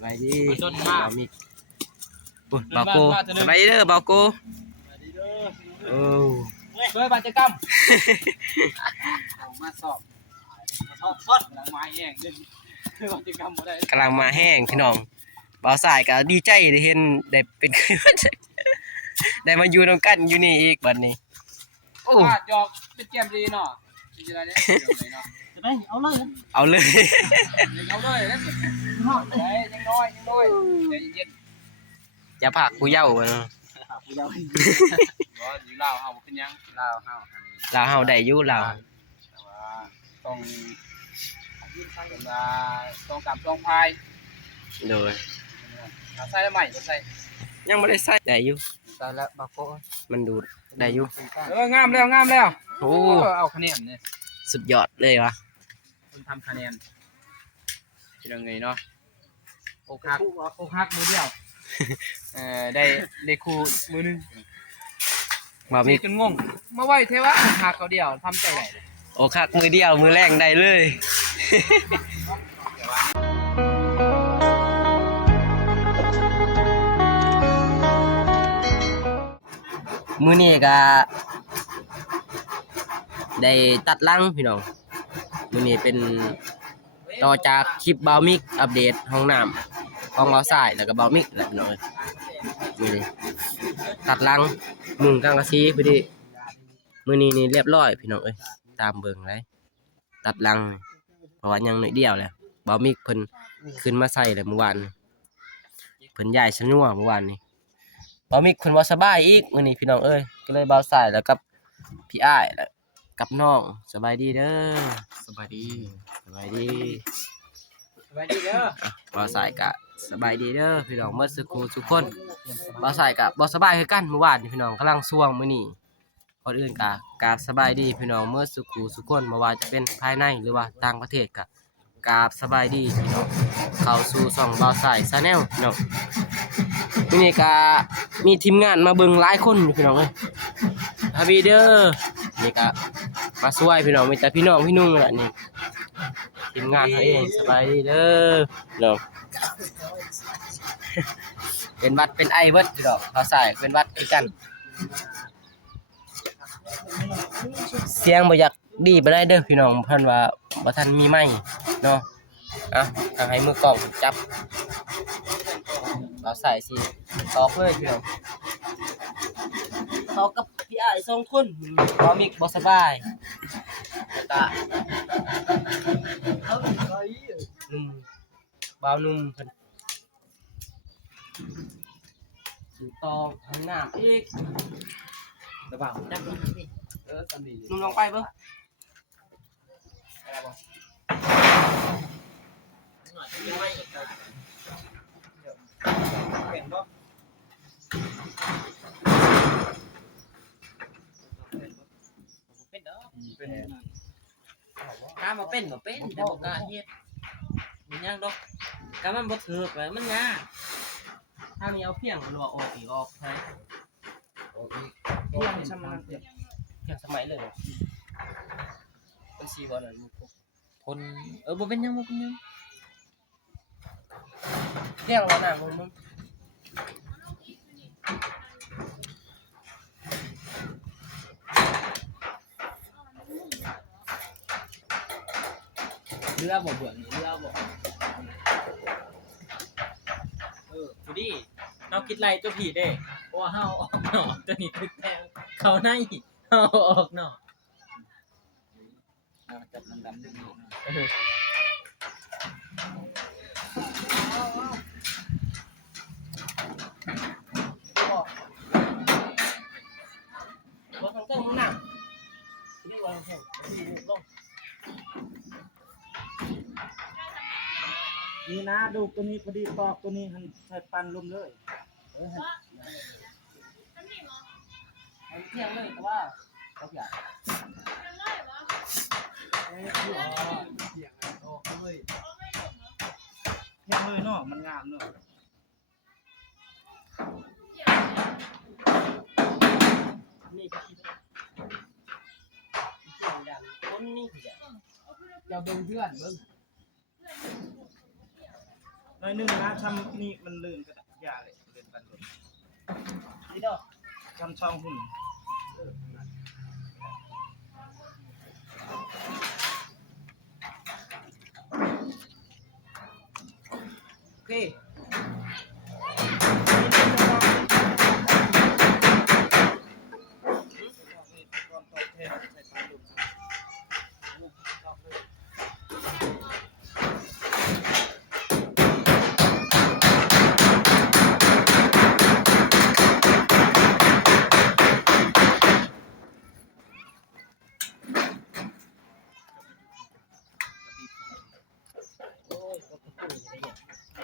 ไปดิจนมาก มีเบาโกสบายดีเด้อเบาโกโอ้ เพื่อบัจกรรมมาสอบทอดหลังไม้แห้งด้วยเพื่อบัจกรรมบ่ได้ กำลังมาแห้งพี่น้องเบาสายก็ดีใจได้เห็นได้เป็นได้มาอยู่นำกันอยู่นี่อีกบัดนี้โอ้ ว่าหยอกเป็นแก้มดีเนาะเป็นจะได้เนี่ยเนาะจะได้เอาเลย เอาเลย เอาเลยแล้วยังน้อยใจเย็น อย่าผากกูเย้าเนาะ กูยาวก็อยู่ลาวเฮาเป็นยังลาวเฮา ลาวเฮาได้อยู่ลาว แต่ว่าต้องเป็นว่าต้องการต้องพาย โดย ใส่แล้วใหม่ก็ใส่ ยังบ่ได้ใส่ได้อยู่ ใส่แล้วบาโก้ มันดูดได้อยู่ งามแล้ว โอ้ เอาคะแนนเนี่ย สุดยอดเลยวะ คุณทำคะแนนเป็นยังไงเนาะอกหักมือเดียวได้ครูมือนึง บ่มี จนงงมาไหวเทวะหักเขาเดียวทำใจไหน โอ้คักมือเดียวมือแรงได้เลยมื้อนี้ก็ได้ตัดลังพี่น้องมื้อนี้เป็นต่อจากคลิปบาวมิกอัปเดตห้องน้ำของบาวสายแล้วก็บาวมิกแหละพี่น้องมื้อนี้ตัดลังมุงกางกะสีพอดีมื้อนี้นี่เรียบร้อยพี่น้องเอ้ยตามเบิ่งเลยตัดลังเพราะว่ายังน้อยเดียวแหละบาวมิกเพิ่นขึ้นมาใส่แล้วเมื่อวานเพิ่นย้ายชั้นนัวเมื่อวานนี้บาวมิกเพิ่นบ่สบายอีกมื้อนี้พี่น้องเอ้ยก็เลยบาวสายแล้วกับพี่อ้ายแล้วกับน้องสบายดีเด้อ สบายดี สบายดี เด้อ บ่สายกะสบายดีเด้อพี่น้องเมื่อสักครู่ทุกคนบ่สายกะบ่สบายคือกันเมื่อวานนี่พี่น้องกำลังส่วงมื้อนี้ก่อนอื่นกะสบายดีพี่น้องเมื่อสักครู่ทุกคนบ่ว่าจะเป็นภายในหรือว่าต่างประเทศกะกราบสบายดีพี่น้องเข้าสู่ช่องบ่สาย Channel พี่น้องมื้อนี้กะมีทีมงานมาเบิ่งหลายคนอยู่พี่น้องเอ้ยฮับบี้เด้อนี่กะมาช่วยพี่น้องมีแต่พี่น้องพี่นุ่งนั่นแหละนี่ทีมงานเขาเองสบายดีเด้อเนาะ เป็นวัดเป็นไอเบิดพี่ดอกเขาใส่เป็นวัดคือกันเสียงบ่อยากดีบ่ได้เด้อพี่น้องเพิ่นว่าบ่ทันมีไม้เนาะอ่ะทางให้มือกล้องจับเราใส่สิตอกเลยพี่น้องตอกกับพี่อ้าย2คนบ่มีบ่สบายตานุ่มบ่าวนุ่มเพิ่นสูตองทางน้ำอีก ระวังจับนี่ตันดี นุ่มลงไปเบิ่ง เป็นบ่เป็นเด้อเป็นกล้ามาเป็นบ่เป็นแต่บ่กล้าเฮ็ดมันยังดอกกล้ามันบ่ถูกเลยมันยาก ถ้ามีเอาเพียงรัวออกอีกออกใช่ออกอีก เพียงสมันเพียง เพียงสมัยเลยเป็นสีบอลนั่น คนบ่เป็นยังบ่เป็นยัง เรียงแล้วนะมึงเรือบ่เบื่อเรือบ่ดูดิเราคิดไรตัวผีเด้เพราะว่าเฮาออกนอกตัวนี้ตึกแทงเขาในเฮาออกนอกจับดำๆดึงรถทางเจ้ามึงน่ะนี่วางแข่งลง นี่นะดูตัวนี้พอดีปอกตัวนี้หันใส่ปันลมเลยเที่ยงเลยแต่ว่าเขาอยาก เพียงเลยเนาะมันงามเนาะ นี่ครับเที่ยงดังคนนี่เดี๋ยวเบิ่งเพื่อนเบิ่ง หน่อยนึงนะทำนี่มันลื่นก็ได้ยาเลยลื่นปันลม นี่ดอก ทำช่องหุ่น โอเค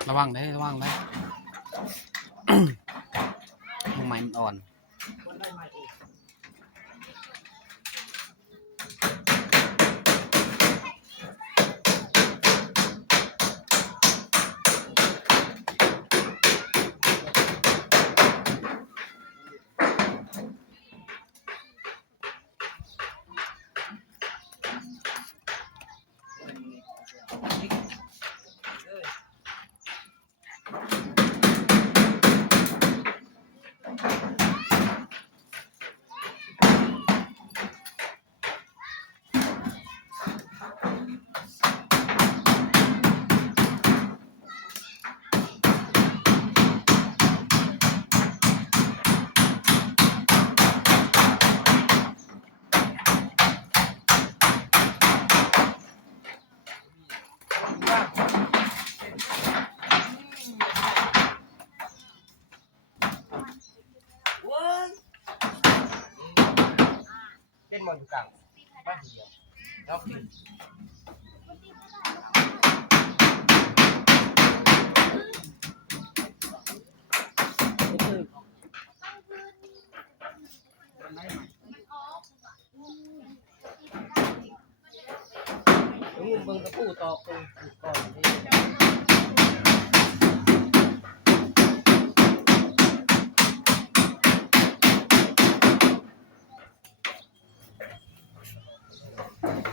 ระวังได้ระวังได้ ทำไมมันอ่อน คนได้ใหม่เอง เว้ยเล่นบอลอยู่กลางบ้านเดียวแล้วกิน งูเบิ่งตะปูตอกตรงก่อนนี่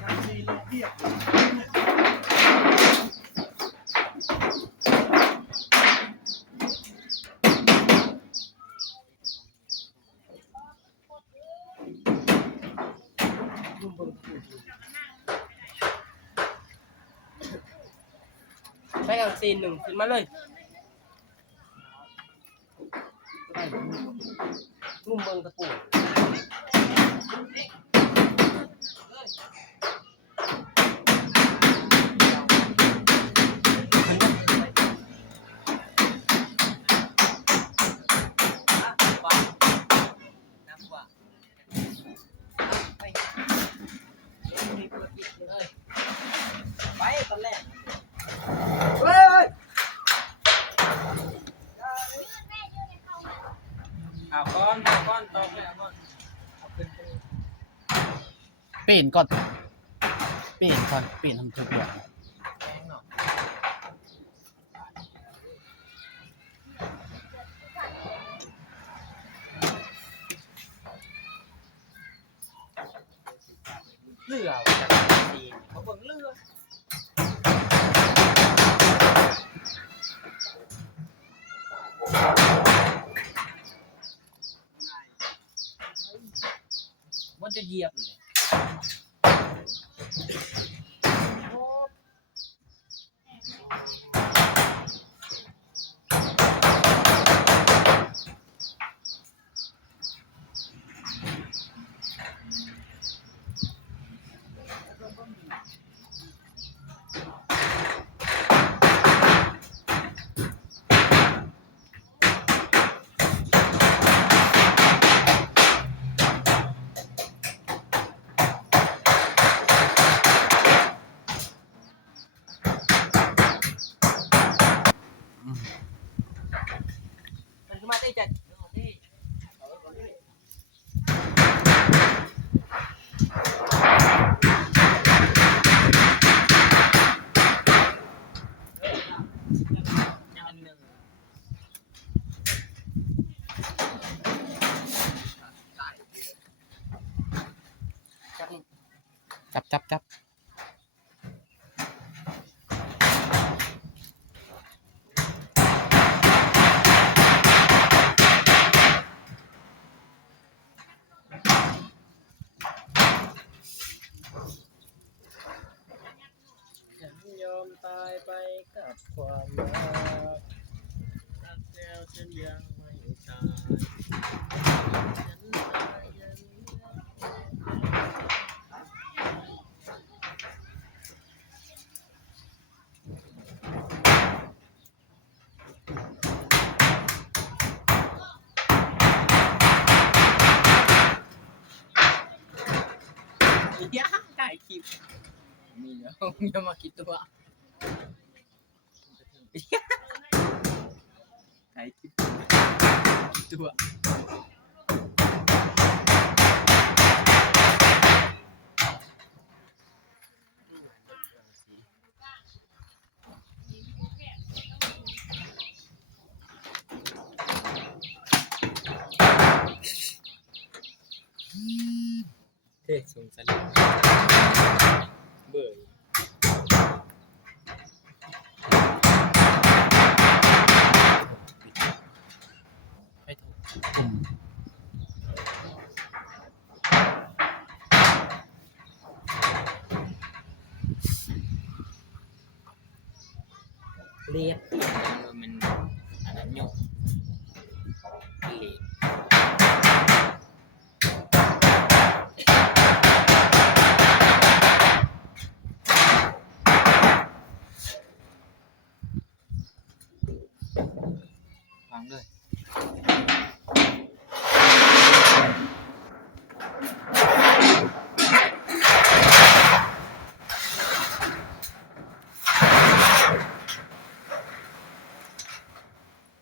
ทำดีเรียบ งูเบิ่งตะปูใช้กางซีนหนึ่งขึ้นมาเลยงูเบิ่งตะปู ไปตอนแรก เฮ้ย เอาก้อนตอกเลยเอาก้อนเอาขึ้นไป เปลี่ยนก่อนเปลี่ยนก่อนเปลี่ยนทำตัวเปลี่ยน แกงเนาะเรือว่ะจากจีนเขาเบิ่งเรือมันจะเหยียบเลย มันขึ้นมาได้จัดจับ รักแล้วฉันยังไม่ตายฉันตายยังย่าถ่ายคลิป มีเยอะอย่ามาคิดตัว ถ่ายคลิป ตัว เท่สงสารเบื่อไปถูกเรียบมันอันนั้นหยกเรียบฟังเลย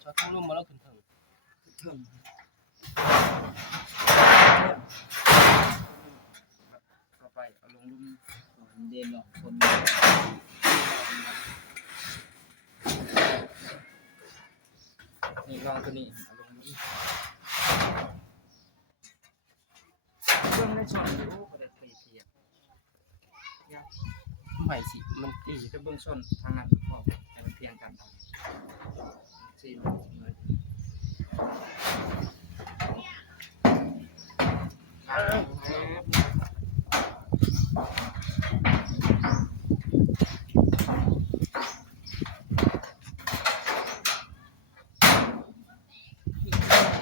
ชอบทั้งลุ่มมาแล้วขึ้นถึง ถึงต่อไปเอาลงลุ่ม เด่นหรอกคน นี่ลองตัวนี้เอาลงลุ่มเบื้องในช่องอยู่ก็ได้เปรียบเทียบ ใหม่สิมันตี จะเบื้องส้นทางนั้นพอแต่มันเพียงกันทางสี่ลงเลย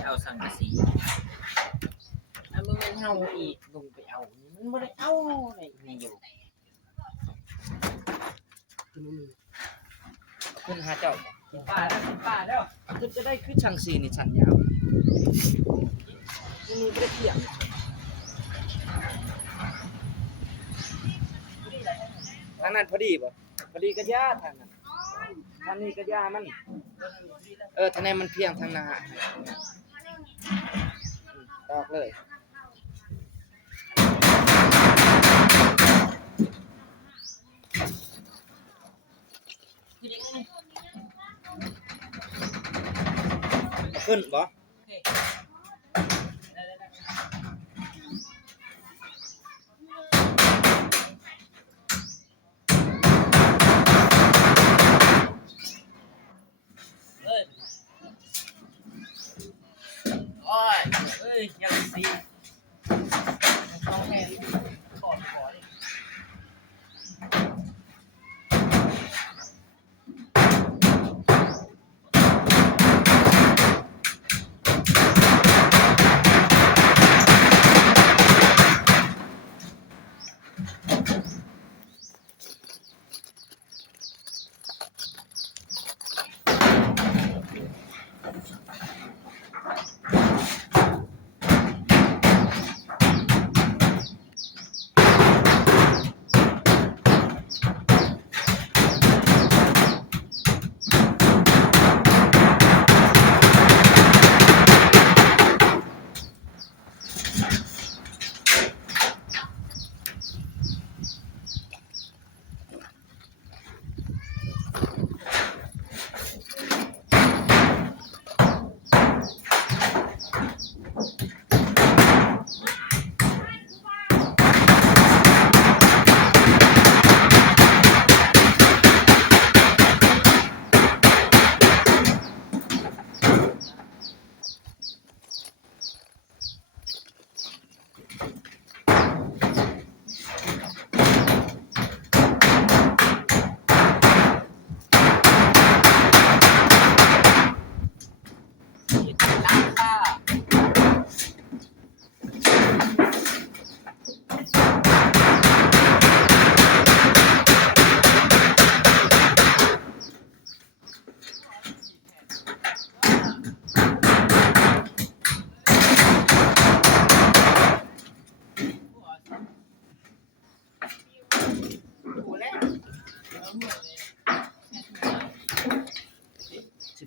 เอาสังกะสีอ่ะมันเป็นเฮาอีกลงไปเอามันไม่ได้เอาอะไรนี่อยู่ ขึ้นหาเจ้า ป่าแล้วป่าแล้ว ขึ้นจะได้ขึ้นชังซีนี่ชันยาวนี่ไม่ได้เกี่ยงทางนั้นพอดีป่ะพอดีกระยาทางนั้นทางนี้กระยามันทางนี้มันเพียงทางหน้าตอกเลยขึ้นบ่โอ้ยเอ้ยยังสีต้องแค่ขอดิ เ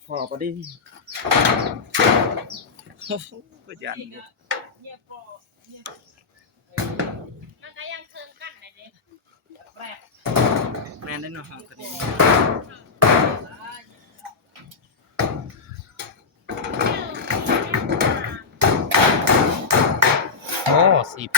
พอพอดีก็ยัน มันก็ยังเคิงกันเลยเด้ แม่นได้เนาะก็ดี โอ้สิบ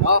เนาะ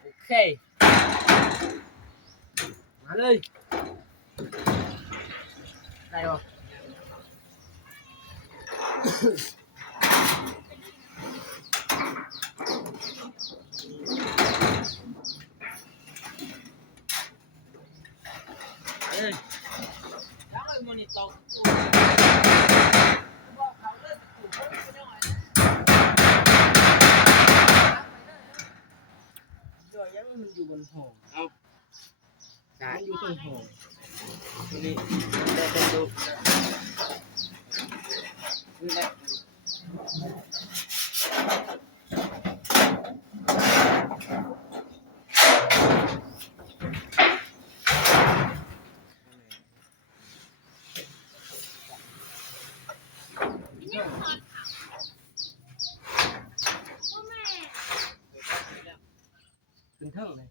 โอเคมาเลยได้บ่เอ้ย แล้วไอ้มันนี่ตก เดี๋ยวยังมันอยู่บนห้อง ใช่ มันอยู่บนห้อง นี่ได้ดูนี่แหละ ขึ้นเทิงเลย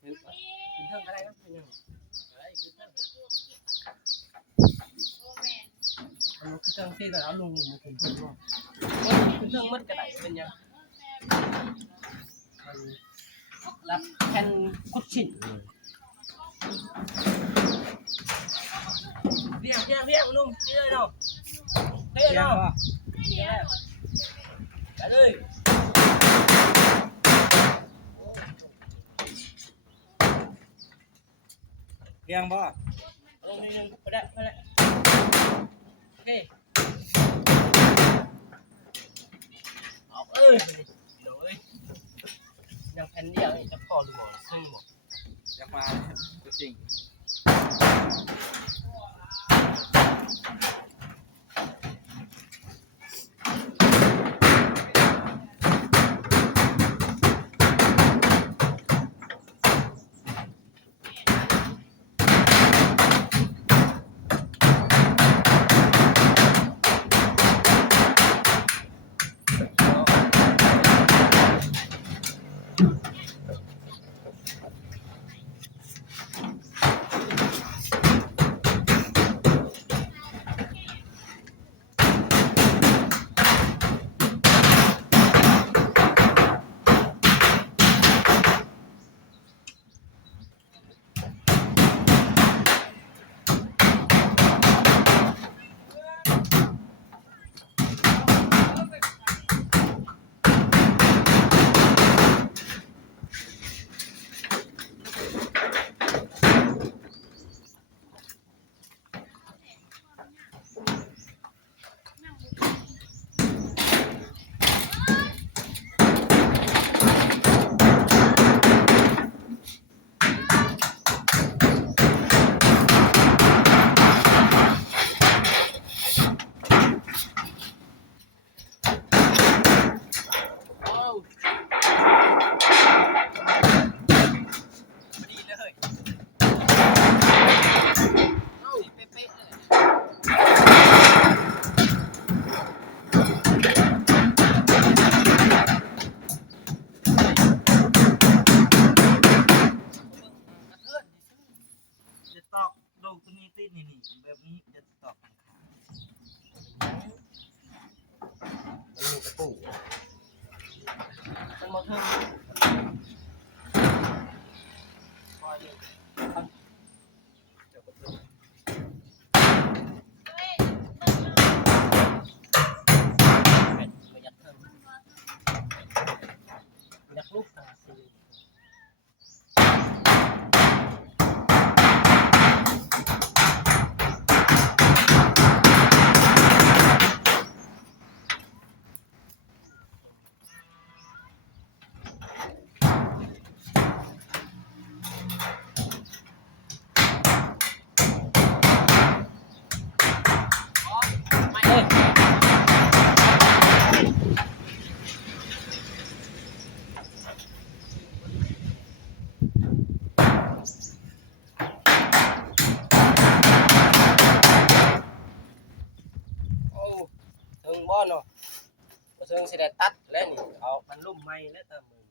ขึ้นเทิงก็ได้ครับเป็นยังเอาขึ้นเทิงที่แล้วเอาลงมาขึ้นเทิงด้วยขึ้นเทิงมัดก็ได้เป็นยังรับแผ่นคุชชินเรียงนุ่มนี่เลยเนาะเฮ้ยเนาะไปเลย เรียงบ่ ลงนิดนึงไปได้โอเคเอาเอ้ยเดี๋ยวยังแผ่นเดียวจะพอหรือเปล่าซึ่งหมด จะมาจริง ตอกโดนตัวนี้ติดนี่แบบนี้จะตอก มันมีกระปุกมันบ่ถึงบ่อยากเพิ่มอยากลูกตาสิโอ้ถึงบ่เนาะบ่ถึงสิได้ตัดแล้วนี่เอามันลุ่มใหม่แล้วตามมือ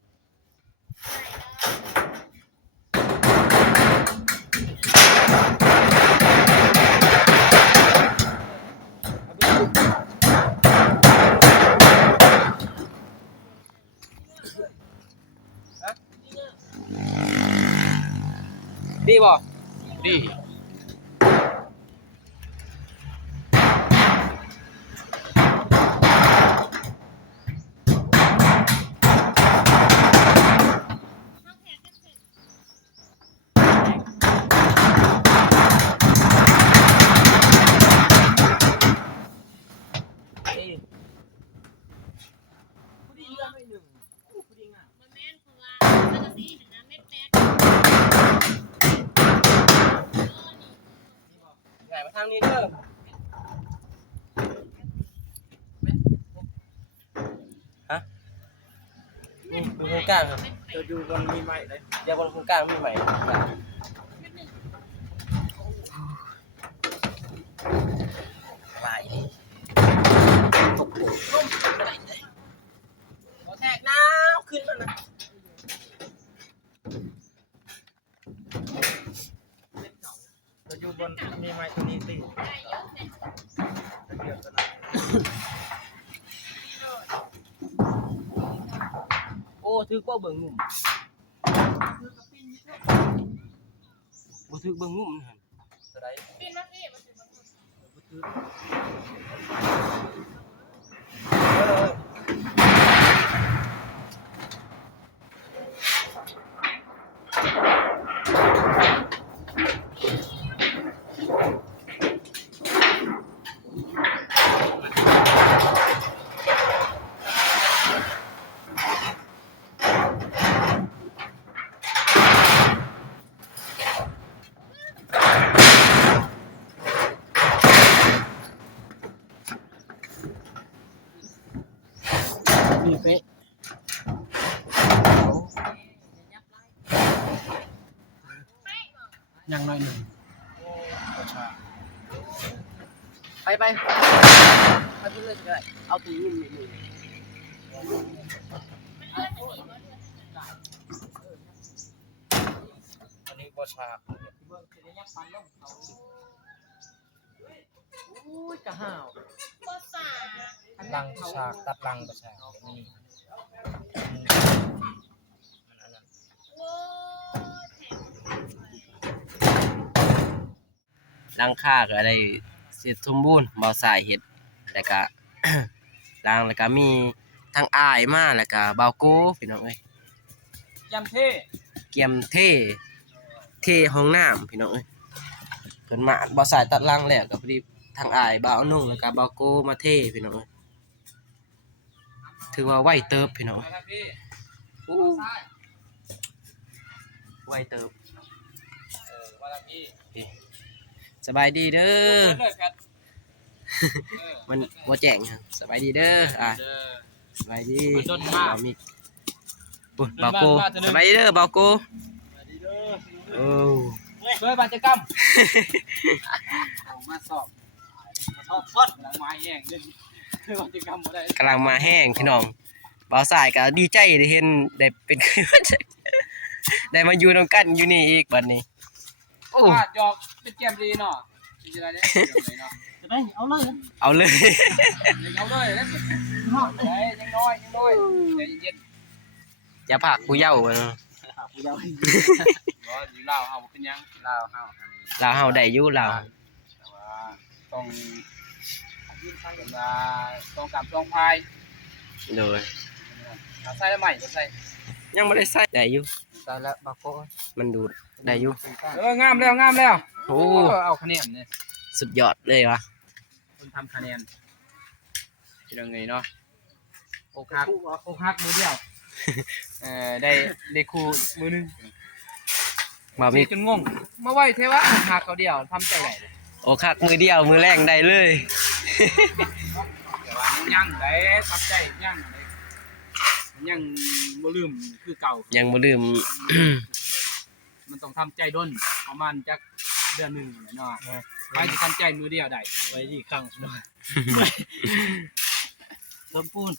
ดีบ่ ดี ดี มันแม่นคือว่าสังกะสีเห็นนะเม็ดแป๊ก ง่ายมาทางนี้เด้อฮะนี่เป็นคนกลางครับ จะอยู่บนมีไม้เลย เดี๋ยวคนกลางมีใหม่ไปตกลุ่มร่มอะไรเลยขอแทกน้ำขึ้นมานะ จะอยู่บนมีไม้ตัวนี้ติด ไก่เยอะเนี่ย จะเกี่ยวกันนะ โอ้ถือก็เบิ่งงุ่มบ่ถือเบิ่งงุ่มนั่นจะได้ ปีนมาพี่มาถึงมัน นี่เป๊ะยังน้อยหนึ่ง ไปไปเรื่อยๆก็ได้เอาตัวงุ่มนิดนึง อันนี้บ่ฉาก อุ้ยกะห่าว ก็สา ลังฉากตัดลังบ่ฉากนี่ โว้แถม ล้างค่าก็ได้เสร็จสมบูรณ์บ่สายเฮ็ดแล้วก็ ล้างแล้วก็มีทั้งอ้ายมาแล้วก็เบาโก้พี่น้องเอ้ย ยำเท่ เกียมเท่ห้องน้ำพี่น้องเอ้ยเพิ่นมาบ่สายตัดล้างแล้วก็พอดีทั้งอ้ายบ่าวนุ่งแล้วก็เบาโก้มาเท่พี่น้องเอ้ยถือว่าไวเติบพี่น้อง ครับพี่ อู้ไวเติบ ว่าแล้วพี่ สบายดีเด้อ เลยแพท มันบ่แจ้งครับสบายดีเด้อสบายดีบ่าวมิกปุ๊บเบาโก้สบายดีเด้อเบาโก้โอ้ ด้วยบาดกรรมมาสอบทอดหลังไม้แห้งด้วยบาดกรรมบ่ได้ กำลังมาแห้งพี่น้องบ่าวสายก็ดีใจได้เห็นได้เป็น ได้มาอยู่นำกันอยู่นี่อีกบัดนี้ โอ้ ฟาดหยอกเป็นแก้มดีเนาะสิได้เด้เนาะ จะได้เอาเลย เอาเลย เอาเลยเด้ได้ยังน้อยใจเย็น จะพากผู้เย้าเบิ่ง บ่อยู่ลาวเฮาบ่เป็นหยังลาวเฮา ลาวเฮาได้อยู่ลาว แต่ว่าต้องเป็นว่าต้องกำต้องพาย โดย ใส่แล้วใหม่ก็ใส่ ยังบ่ได้ใส่ได้อยู่ ใส่แล้วบาโก้ มันดูดได้อยู่ งามแล้ว โอ้ เอาคะแนนเนี่ย สุดยอดเลยวะ คนทำคะแนนเป็นยังไงเนาะอกหักมือเดียวได้คู่มือนึง บ่มี จนงงมาไหวเทวะหักเขาเดียวทำใจไหน โอ้คักมือเดียวมือแรงได้เลย แต่ว่ายังได้ทำใจยังบ่ลืมคือเก่า ยังบ่ลืม มันต้องทำใจด้นประมาณจักเดือนหนึ่งแหละเนาะไปจะทำใจมือเดียวได้ ไว้ที่ข้างหน่อยเริ่มปูน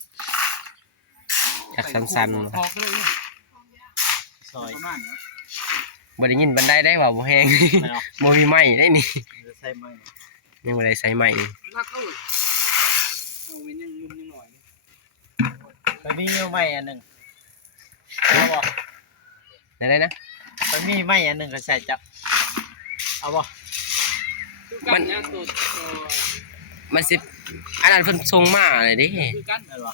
อยากสั้นๆ พอก็เลย ซอย ประมาณเนาะ บ่ได้ยินบันไดได้ว่าบ่แฮง ไม่เอา บ่มีไม้ได้นี่ ใส่ไม้ ยังบ่ได้ใส่ไม้ รักเขาเลยเอาไว้ยังลุ่มยังหน่อย ไปมีไม้อันหนึ่งเอาบ่ ได้นะ ไปมีไม้อันหนึ่งก็ใส่จับเอาบ่ คือกันเนี่ยตัว มันสิอันนั้นเพิ่นส่งมาเลยเด้ คือกัน เอาบ่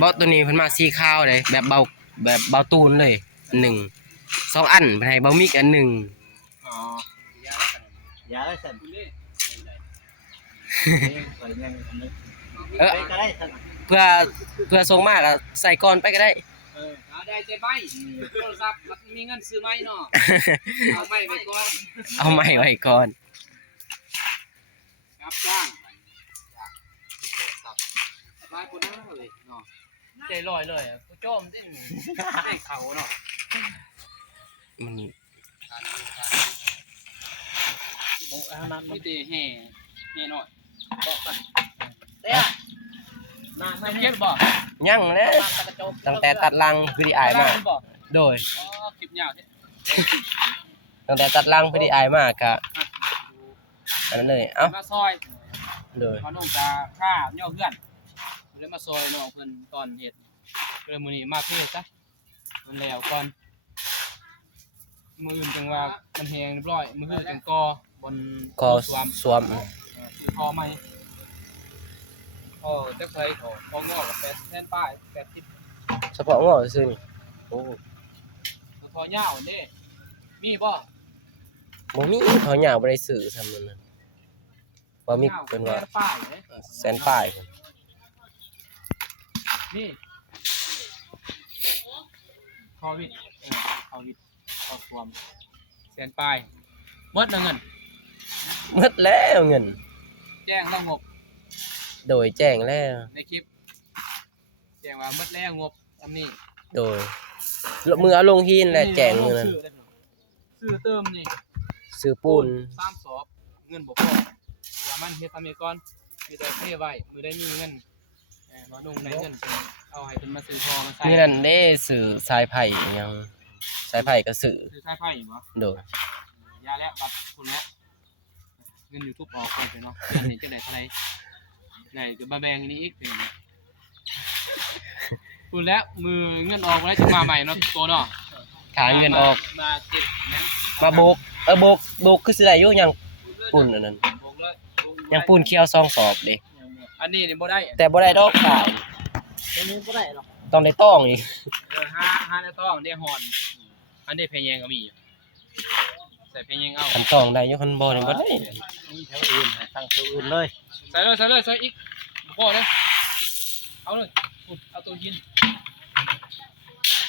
บ่ตัวนี้เพิ่นมาสีขาวเลยแบบเบาตูนเลยอันหนึ่งสองอันเพิ่นให้เบามิกอันหนึ่ง อ๋ออย่าได้สั่นใส่ยังอันนึง เออ ไปก็ได้สั่น เพื่อส่งมาก็ใส่ก่อนไปก็ได้ ได้ใจไหมโทรศัพท์มันมีเงินซื้อไหมเนาะเอาไหมไปก่อน เอาไม้ไว้ก่อน ครับจ้างสบายคนนั้นเลยเนาะใจลอยเลยกูโจมดิ้นให้เขาเนาะ มัน โอ้อันนั้น ไม่ได้แห่หน่อย เด้อมาไม่ ไม่ เก็ เก็ บบ บ่ บ่ ยังนะตั้งแต่ตัดรังคือได้อายมาโดย อ๋อคลิปยาวเนี่ย ตั้งแต่ตัดรังคือได้อายมากก็อันนั้นเลยเอ้า มาซอย โดย มาน้องจะฆ่าย่อเพื่อนเลยมาซอยน้องเพื่อนตอนเห็ดเลยมือนี้มาเทศซะมันแล้วก่อนมืออื่นจังว่ามันแหงเรียบร้อยมืออื่นจังกอบน ก็ สวม สวม พอไหมพอจะเคยพองอกกับแทนป้าย80 เฉพาะงอซื่อนี่โอ้ พอยาวนี่มีบ่ บ่มีเขาหยาบ่ได้ซื้อซ้ำนั่นน่ะบ่มีเพิ่นว่า ป้ายเลย แสนป้ายเพิ่น นี่โควิดโควิดครอบครัวแสนป้ายหมดแล้วเงิน หมดแล้วเงิน แจ้งแล้วงบ โดยแจ้งแล้ว ในคลิปแจ้งว่าหมดแล้วงบอันนี้ โดยมือเอาลงหินและแจ้งมือนั้น ซื้อเติมนี่ ซื้อปูน 3 สอบเงินบ่พออย่ามันเฮ็ดทำเองก่อนมีแต่เทไว้มือได้มีเงินมาลงในเงินเอาให้เพิ่นมาซื้อทองมาใส่ มือนั้นเด้ซื้อสายไผ่อิหยังสายไผ่ก็ซื้อ ซื้อใช้ไผ่บ่ โดย ยาแล้วบัตรคนแล้วเงิน YouTube ออกคนไปเนาะเงินนี่จะได้เท่าไหร่ไหนจะมาแบ่งนี่อีกเป็นคุณแล้วมือเงินออกแล้วจะมาใหม่เนาะตัวเนาะ ขาเงินออก มาเก็บนะ มาโบกโบกคือสิได้อยู่หยังปูนอันนั้น โบกเลย ยังปูนเคี่ยวซองสอบเด้ อันนี้นี่บ่ได้ แต่บ่ได้ดอกขาย ตรงนี้บ่ได้หรอก ต้องได้ต้องอีก ห้าในต้องได้หอนอันนี้เพลงยังก็มีอยู่ใส่เพลงยังเอา คันต้องได้อยู่คันบ่นี่บ่ได้ มีแถวอื่นตั้งแถวอื่นเลย ใส่เลยใส่อีกบ่เด้เอาเลยเอาตัวยิน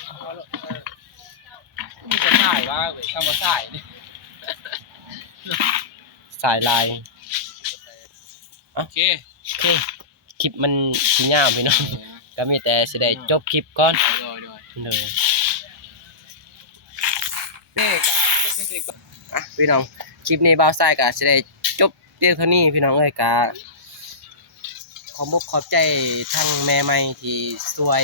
เอาเลยมันจะได้ว่าเว้ยคำว่าได้นี่ สายลาย โอเค โอเคคลิปมันสิยาวพี่น้องก็มีแต่สิได้จบคลิปก่อน โดย เด้อ เด็กอ่ะเป็นเด็ก อ่ะพี่น้องคลิปนี้บ่าวซ้ายก็สิได้จบเพียงเท่านี้พี่น้องเอ้ยก็ขอบขอบใจทั้งแม่ใหม่ที่ช่วย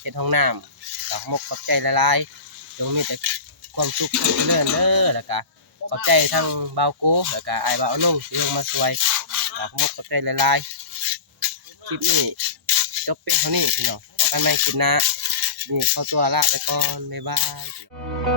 เฮ็ดห้องน้ำก็ขอบใจหลายๆจงมีแต่ค ความสุขความเจริญเด้อแล้วก็ขอบใจทั้งเบาโก้แล้วก็อ้ายเบานุ่งที่ลงมาช่วยขอบใจหลายๆคลิปนี้จบเพียงเท่านี้พี่น้องพบกันใหม่คลิปหน้านี่ขอตัวลาไปก่อนบ๊ายบาย